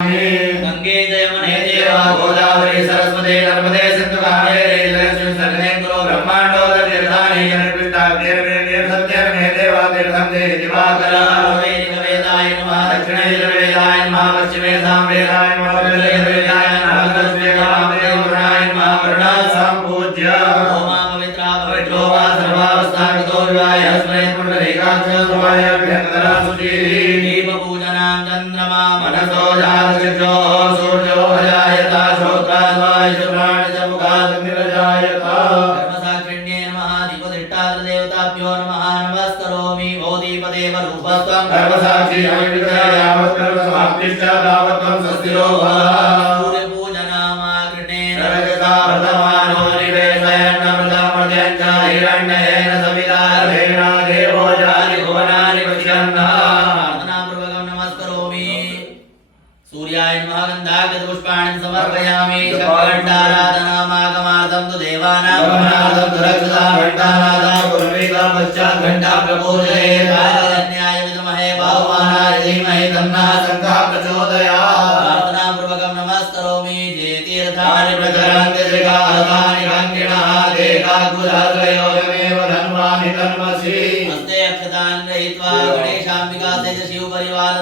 गंगे जयमुने चैव गोदावरी सरस्वती नर्मदे सिन्धु कावेरी जलेस्मिन् सन्निधिं कुरु ब्रह्माण्डो तीर्थानि जलतीर्थं देवातीर्थं देहि दिवाकरा वेदाय नमः दक्षिणे यजुर्वेदाय नमः पश्चिमे सामवेदाय नमः उत्तरे नमः दक्षिणे वामदेवाय नमः करुणासम्पूज्य ओमा पवित्रा पवित्रो वा सर्वावस्थागतो विवाय स्मरेत् पुण्डरीकाक्ष स्वाय अभ्यन्तरा शुचिः दीपपूजनां चन्द्रमा मनसो जातचक्षो सूर्यो अजायता श्रोत्राद्वाय शुक्राणचमुखादग्निरजायता कर्मसाक्षिण्ये नमः दीपदिष्टादेवताभ्यो नमः नमस्करोमि ओ दीपदेव रूपस्त्वं कर्मसाक्षी यावत् कर्मसमाप्तिश्च तावत् त्वं स्वस्तिरो भव सूर्यपूजनामाकृष्णेन रजसा वर्तमानो निवेशयन्नमृतमृत्यञ्च हिरण्येन सविता रथेन देवो जाति भुवनानि पश्यन्नः सूर्याय नमः गन्धागतपुष्पाणि समर्पयामि घण्टाराधनामागमार्थं तु देवानां गमनार्थं तु रक्षतां घण्टानादं कुर्वीका पश्चात् घण्टा प्रपूजयेत् अन्याय विद्महे भावमानाय धीमहि तन्नः शङ्खः प्रचोदयात् प्रार्थनापूर्वकं नमस्करोमि ये तीर्थानि प्रचरन्ति त्रिकालकानि भङ्गिणः ते काकुलत्रयोगमेव धन्वानि तन्मसि हस्ते अक्षतान् गृहीत्वा गणेशाम्बिका सहित शिवपरिवार